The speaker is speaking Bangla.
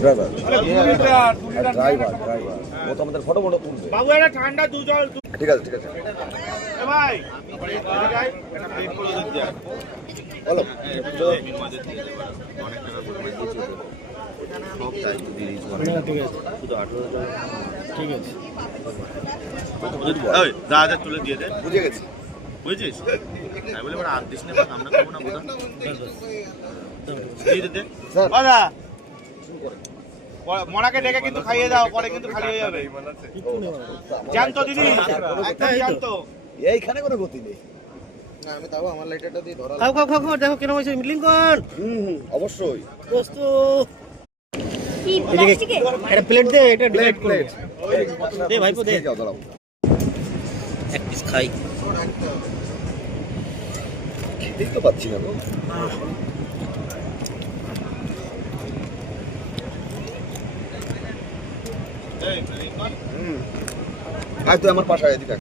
ড্রাইভার ও তো আমাদের ফটো ফটো তুলবে। বাবু একটা ঠান্ডা দু জল। ঠিক আছে ঠিক আছে এ ভাই বলো। ঠিক আছে যা যা তুলে দিয়ে দে, বুঝে গেছি। বুঝছিস? আমি বলি আর দিস না, আমরা খাবো না বোধ দিয়ে দে। স্যার দাদা মনাকে ডেকে কিন্তু খাইয়ে দাও, পরে কিন্তু খালি হয়ে যাবে। জানতো দিদি একদম জানতো। এইখানে কোনো গতি নেই। না আমি তাও আমার লাইটারটা দিয়ে ধরা খাও খাও খাও খাও, দেখো কেন হয়েছে লিঙ্কন অবশ্যই। দোস্ত কি প্লাস্টিকে? একটা প্লেট দে, এটা ডিভাইড করে দে ভাইপো দে। যাও দাঁড়াও। এক পিস খাই। খেতেই তো পাচ্ছি না গো। আয় তুই আমার পাশে আয়, এদিকে আয়।